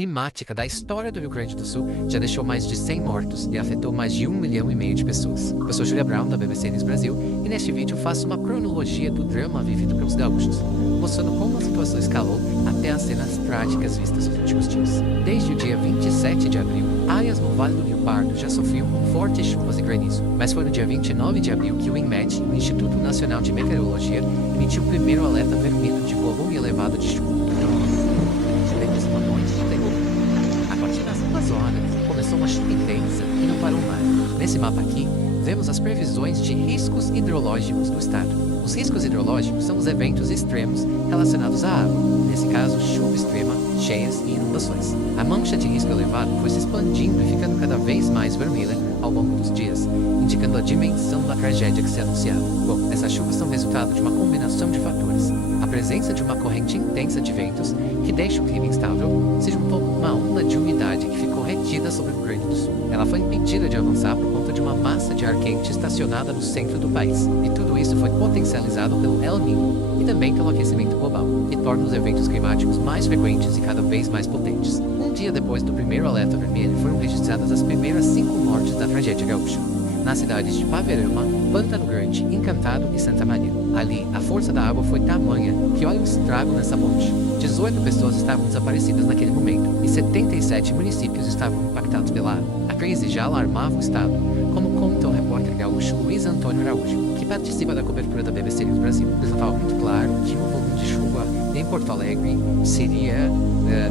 climática da história do Rio Grande do Sul já deixou mais de 100 mortos e afetou mais de 1,5 milhão de pessoas. Eu sou Julia Brown, da BBC News Brasil, e neste vídeo faço uma cronologia do drama vivido pelos gaúchos, mostrando como a situação escalou até as cenas trágicas vistas nos últimos dias. Desde o dia 27 de abril, áreas no Vale do Rio Pardo já sofriam com fortes chuvas e granizo, mas foi no dia 29 de abril que o INMET, o Instituto Nacional de Meteorologia, emitiu o primeiro alerta vermelho de volume elevado de chuva. Começou uma chuva intensa e não parou mais. Nesse mapa aqui, vemos as previsões de riscos hidrológicos do estado. Os riscos hidrológicos são os eventos extremos relacionados à água, nesse caso chuva extrema, cheias e inundações. A mancha de risco elevado foi se expandindo e ficando cada vez mais vermelha ao longo dos dias, indicando a dimensão da tragédia que se anunciava. Bom, essas chuvas são resultado de uma combinação de fatores. A presença de uma corrente intensa de ventos, que deixa o clima instável, se juntou com uma onda de umidade que ficou retida sobre o Rio Grande do Sul. Ela foi impedida de avançar por conta de uma massa de ar quente estacionada no centro do país. E tudo isso foi potencializado pelo El Niño e também pelo aquecimento global, que torna os eventos climáticos mais frequentes e cada vez mais potentes. Um dia depois do primeiro alerta vermelho, foram registradas as primeiras 5 mortes da tragédia gaúcha, nas cidades de Paverama, Pantano Grande, Encantado e Santa Maria. Ali, a força da água foi tamanha que olha o estrago nessa ponte. 18 pessoas estavam desaparecidas naquele momento e 77 municípios estavam impactados pela água. A crise já alarmava o estado, como conta o repórter gaúcho Luiz Antônio Araújo, que participa da cobertura da BBC News Brasil. Estava muito claro que o volume de chuva em Porto Alegre seria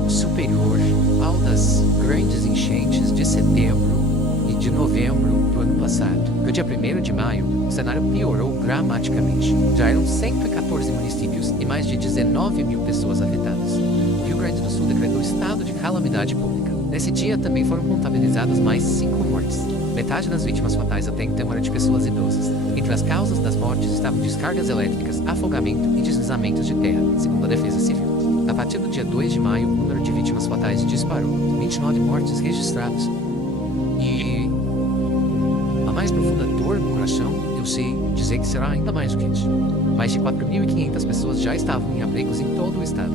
superior ao das grandes enchentes de setembro e de novembro do ano passado. No dia 1º de maio, o cenário piorou dramaticamente. Já eram 114 municípios e mais de 19 mil pessoas afetadas. O Rio Grande do Sul decretou estado de calamidade pública. Nesse dia também foram contabilizadas mais 5 mortes. Metade das vítimas fatais até então era de pessoas idosas. Entre as causas das mortes estavam descargas elétricas, afogamento e deslizamentos de terra, segundo a Defesa Civil. A partir do dia 2 de maio, o número de vítimas fatais disparou. 29 mortes registradas. E a mais profunda dor no coração, eu sei dizer que será ainda mais do que isso. Mais de 4.500 pessoas já estavam em abrigos em todo o estado.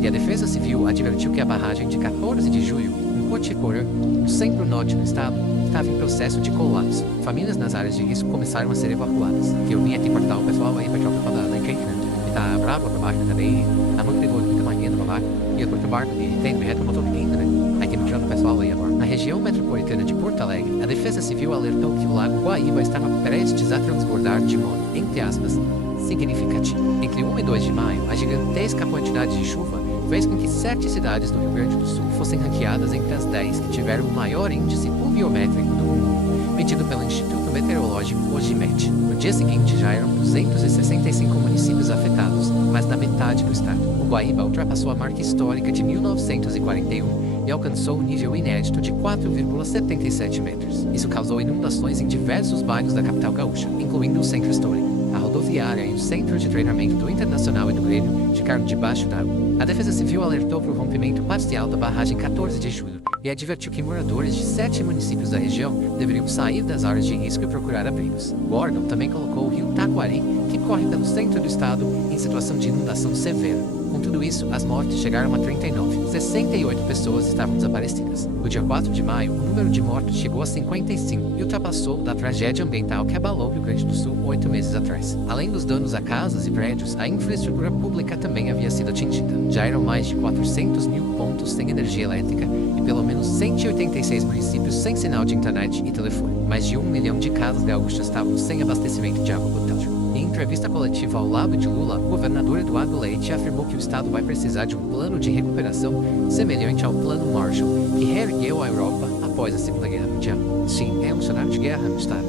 E a Defesa Civil advertiu que a barragem de 14 de julho, em Cotiporã, no centro-norte do estado, estava em processo de colapso. Famílias nas áreas de risco começaram a ser evacuadas. Eu vim aqui cortar o pessoal aí para falar da quem, né? E tá bravo pra baixo, cadê? A muito pegou muita manhã pra baixo. E eu tô com o barco e tem reto motor pequeno, né? Aí tem me tirando o pessoal aí agora. Na região metropolitana de Porto Alegre, a Defesa Civil alertou que o lago Guaíba estava prestes a transbordar de modo, entre aspas, significativo. Entre 1 e 2 de maio, a gigantesca quantidade de chuva fez com que 7 cidades do Rio Grande do Sul fossem ranqueadas entre as 10 que tiveram o maior índice pluviométrico do mundo, medido pelo Instituto Meteorológico OGIMET. No dia seguinte, já eram 265 municípios afetados, mais da metade do estado. O Guaíba ultrapassou a marca histórica de 1941 e alcançou um nível inédito de 4,77 metros. Isso causou inundações em diversos bairros da capital gaúcha, incluindo o centro histórico. A rodoviária e o centro de treinamento do Internacional e do Grêmio ficaram debaixo d'água. A Defesa Civil alertou para o rompimento parcial da barragem 14 de julho e advertiu que moradores de 7 municípios da região deveriam sair das áreas de risco e procurar abrigos. O órgão também colocou o rio Taquari, que corre pelo centro do estado, em situação de inundação severa. Com tudo isso, as mortes chegaram a 39. 68 pessoas estavam desaparecidas. No dia 4 de maio, o número de mortos chegou a 55 e ultrapassou o da tragédia ambiental que abalou o Rio Grande do Sul 8 meses atrás. Além dos danos a casas e prédios, a infraestrutura pública também havia sido atingida. Já eram mais de 400 mil pontos sem energia elétrica e pelo menos 186 municípios sem sinal de internet e telefone. Mais de 1 milhão de casas gaúchas estavam sem abastecimento de água potável. Em entrevista coletiva ao lado de Lula, o governador Eduardo Leite afirmou que o estado vai precisar de um plano de recuperação semelhante ao Plano Marshall, que reergueu a Europa após a Segunda Guerra Mundial. Sim, é um cenário de guerra no estado.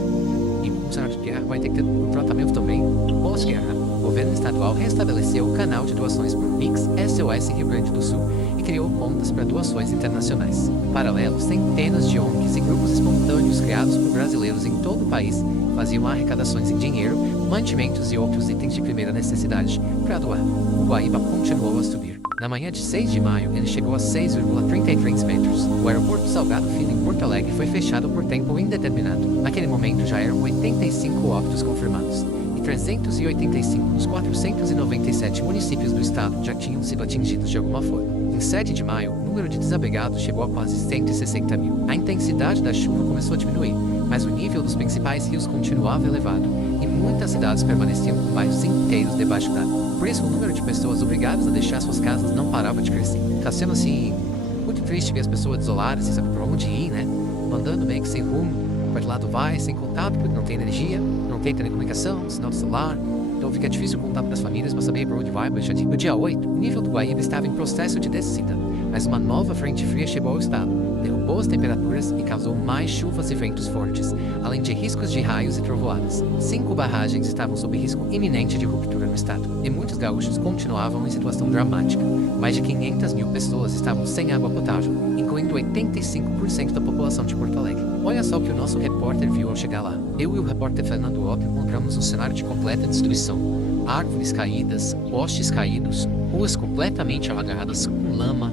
E um cenário de guerra vai ter que ter um tratamento também pós-guerra. O governo estadual restabeleceu o canal de doações por Pix SOS Rio Grande do Sul e criou contas para doações internacionais. Em paralelo, centenas de ONGs e grupos espontâneos criados por brasileiros em todo o país faziam arrecadações em dinheiro, mantimentos e outros itens de primeira necessidade para doar. O Guaíba continuou a subir. Na manhã de 6 de maio, ele chegou a 6,33 metros. O aeroporto Salgado Filho em Porto Alegre foi fechado por tempo indeterminado. Naquele momento já eram 85 óbitos confirmados. 385 dos 497 municípios do estado já tinham sido atingidos de alguma forma. Em 7 de maio, o número de desabrigados chegou a quase 160 mil. A intensidade da chuva começou a diminuir, mas o nível dos principais rios continuava elevado e muitas cidades permaneciam com bairros inteiros debaixo d'água. Por isso, o número de pessoas obrigadas a deixar suas casas não parava de crescer. Tá sendo assim, muito triste ver as pessoas desoladas, sem saber pra onde ir, né? Andando meio que sem rumo, para que lado vai, sem contato, porque não tem energia, não tem telecomunicação, sinal de celular. Então fica difícil o contato das famílias para saber para onde vai. Mas já no dia 8, o nível do Guaíba estava em processo de descida, mas uma nova frente fria chegou ao estado, derrubou as temperaturas e causou mais chuvas e ventos fortes, além de riscos de raios e trovoadas. 5 barragens estavam sob risco iminente de ruptura no estado, e muitos gaúchos continuavam em situação dramática. Mais de 500 mil pessoas estavam sem água potável, incluindo 85% da população de Porto Alegre. Olha só o que o nosso repórter viu ao chegar lá. Eu e o repórter Fernando Otto encontramos um cenário de completa destruição. Árvores caídas, postes caídos, ruas completamente alagadas com lama.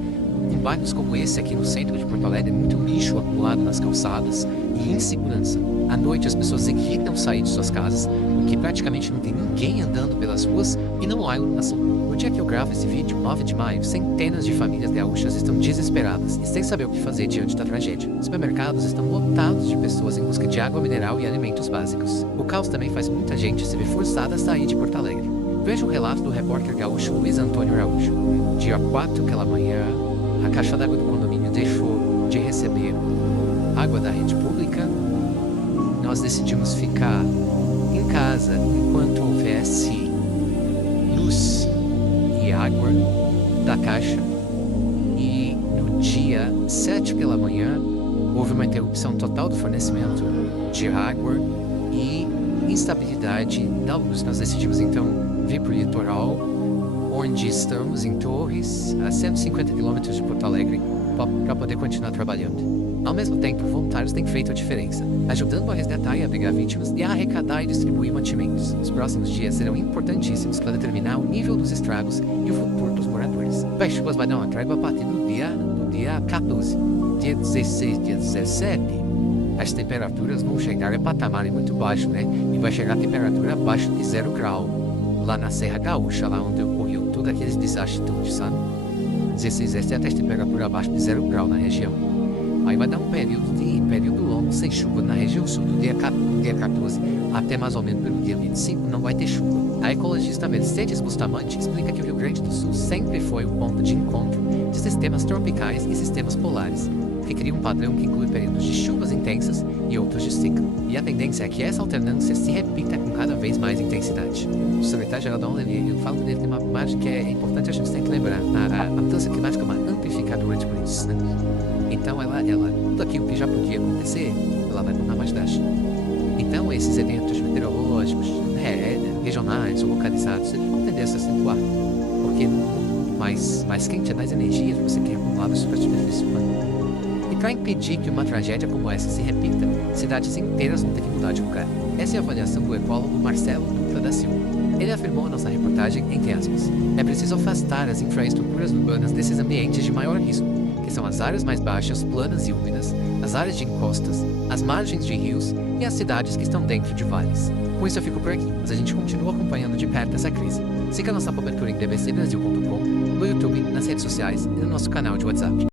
Em bairros como esse aqui no centro de Porto Alegre, muito lixo acumulado nas calçadas e insegurança. À noite as pessoas evitam sair de suas casas, porque praticamente não tem ninguém andando pelas ruas e não há iluminação. No dia que eu gravo esse vídeo, 9 de maio, centenas de famílias gaúchas estão desesperadas e sem saber o que fazer diante da tragédia. Os supermercados estão lotados de pessoas em busca de água mineral e alimentos básicos. O caos também faz muita gente se ver forçada a sair de Porto Alegre. Veja o relato do repórter gaúcho Luiz Antônio Araújo. Dia 4 aquela manhã, a caixa d'água do condomínio deixou de receber água da rede pública. Nós decidimos ficar em casa enquanto houvesse luz e água da caixa. E no dia 7 pela manhã, houve uma interrupção total do fornecimento de água e instabilidade da luz. Nós decidimos então vir para o litoral, onde estamos em Torres, a 150 quilômetros de Porto Alegre, para poder continuar trabalhando. Ao mesmo tempo, voluntários têm feito a diferença, ajudando a resgatar e abrigar vítimas e a arrecadar e distribuir mantimentos. Os próximos dias serão importantíssimos para determinar o nível dos estragos e o futuro dos moradores. As chuvas vai dar uma trégua a partir do dia 14. Dia 16, dia 17, as temperaturas vão chegar a patamares muito baixo, né? E vai chegar a temperatura abaixo de 0 grau, lá na Serra Gaúcha, lá onde ocorreu tudo aqueles desastres todos, sabe? 16, 17, as temperaturas abaixo de 0 grau na região. Aí vai dar um período longo sem chuva na região sul, do dia 14 até mais ou menos pelo dia 25 não vai ter chuva. A ecologista Mercedes Bustamante explica que o Rio Grande do Sul sempre foi o ponto de encontro de sistemas tropicais e sistemas polares, que cria um padrão que inclui períodos de chuvas intensas e outros de seca. E a tendência é que essa alternância se repita com cada vez mais intensidade. O secretário-geral da ONU, eu falo dele, tem uma imagem que é importante, a gente tem que lembrar. A mudança climática é uma amplificadora de crises, né? Então tudo aquilo que já podia acontecer, ela vai tornar mais taxa. Então esses eventos meteorológicos, regionais ou localizados, eles vão tender a se acentuar. Porque mais quente é mais energia que você quer acumular na superfície humana. E para impedir que uma tragédia como essa se repita, cidades inteiras vão ter que mudar de lugar. Essa é a avaliação do ecólogo Marcelo Dutra da Silva. Ele afirmou na nossa reportagem, entre aspas, é preciso afastar as infraestruturas urbanas desses ambientes de maior risco, que são as áreas mais baixas, planas e úmidas, as áreas de encostas, as margens de rios e as cidades que estão dentro de vales. Com isso eu fico por aqui, mas a gente continua acompanhando de perto essa crise. Siga nossa cobertura em dbcbrasil.com, no YouTube, nas redes sociais e no nosso canal de WhatsApp.